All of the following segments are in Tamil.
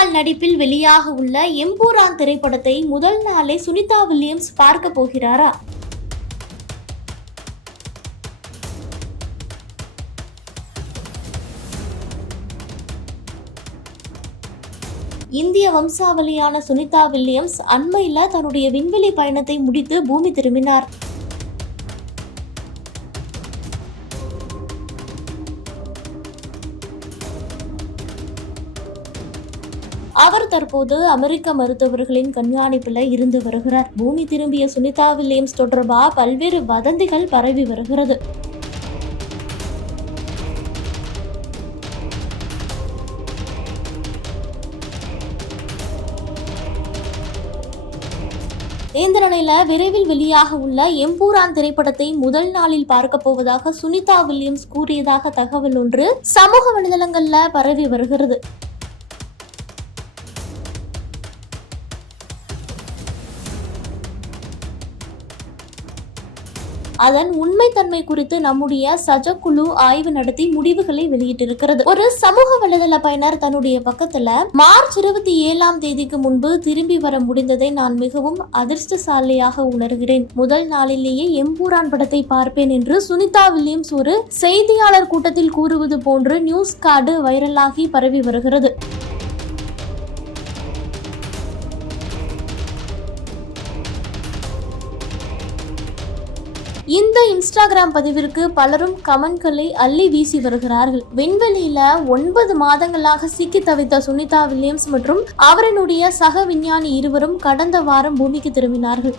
மோகன்லால் நடிப்பில் வெளியாக உள்ள எம்பூரான் திரைப்படத்தை முதல் நாளே சுனிதா வில்லியம்ஸ் பார்க்க போகிறாரா? இந்திய வம்சாவளியான சுனிதா வில்லியம்ஸ் அண்மையில தன்னுடைய விண்வெளி பயணத்தை முடித்து பூமி திரும்பினார். அவர் தற்போது அமெரிக்க மருத்துவர்களின் கண்காணிப்பில் இருந்து வருகிறார். பூமி திரும்பிய சுனிதா வில்லியம்ஸ் தொடர்பா பல்வேறு வதந்திகள் பரவி வருகிறது. இந்த நிலையில விரைவில் வெளியாக உள்ள எம்பூரான் திரைப்படத்தை முதல் நாளில் பார்க்க போவதாக சுனிதா வில்லியம்ஸ் கூறியதாக தகவல் ஒன்று சமூக வலைதளங்கள்ல பரவி வருகிறது. அதன் உண்மைத்தன்மை குறித்து நம்முடைய சஜக்குழு ஆய்வு நடத்தி முடிவுகளை வெளியிட்டிருக்கிறது. ஒரு சமூக வலைதள பயனர் தன்னுடைய பக்கத்துல மார்ச் 27 முன்பு திரும்பி வர முடிந்ததை நான் மிகவும் அதிர்ஷ்டசாலியாக உணர்கிறேன். முதல் நாளிலேயே எம்பூரான் படத்தை பார்ப்பேன் என்று சுனிதா வில்லியம்ஸ் ஒரு செய்தியாளர் கூட்டத்தில் கூறுவது போன்று நியூஸ் கார்டு வைரலாகி பரவி வருகிறது. இந்த இன்ஸ்டாகிராம் பதிவிற்கு பலரும் கமெண்ட்களை அள்ளி வீசி வருகிறார்கள். விண்வெளியில 9 மாதங்களாக சிக்கி தவித்த சுனிதா வில்லியம்ஸ் மற்றும் அவரினுடைய சக விஞ்ஞானி இருவரும் கடந்த வாரம் பூமிக்கு திரும்பினார்கள்.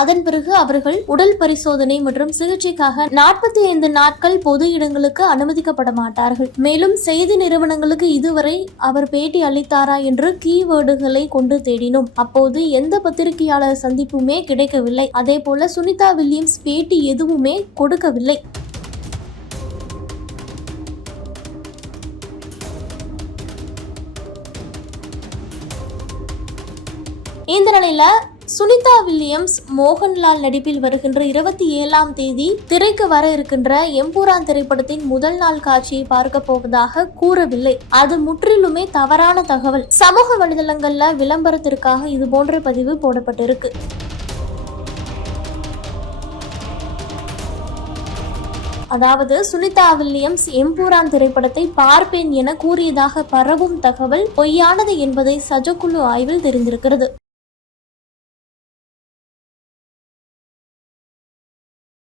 அதன் பிறகு அவர்கள் உடல் பரிசோதனை மற்றும் சிகிச்சைக்காக 45 நாட்கள் பொது இடங்களுக்கு அனுமதிக்கப்பட மாட்டார்கள். மேலும் செய்தி நிறுவனங்களுக்கு இதுவரை அவர் பேட்டி அளித்தாரா என்று கீவேர்டுகளை கொண்டு தேடினோம். அப்போது எந்த பத்திரிகையாளர் சந்திப்புமே கிடைக்கவில்லை. அதே போல சுனிதா வில்லியம்ஸ் பேட்டி எதுவுமே கொடுக்கவில்லை. இந்த நிலையில சுனிதா வில்லியம்ஸ் மோகன்லால் நடிப்பில் வருகின்ற 27 திரைக்கு வர இருக்கின்ற எம்பூரான் திரைப்படத்தின் முதல் நாள் காட்சியை பார்க்க போவதாக கூறவில்லை. அது முற்றிலுமே தவறான தகவல். சமூக வலைதளங்கள்ல விளம்பரத்திற்காக இது போன்ற பதிவு போடப்பட்டிருக்கு. அதாவது சுனிதா வில்லியம்ஸ் எம்பூரான் திரைப்படத்தை பார்ப்பேன் என கூறியதாக பரவும் தகவல் பொய்யானது என்பதை சஜக்குழு ஆய்வில் தெரிந்திருக்கிறது.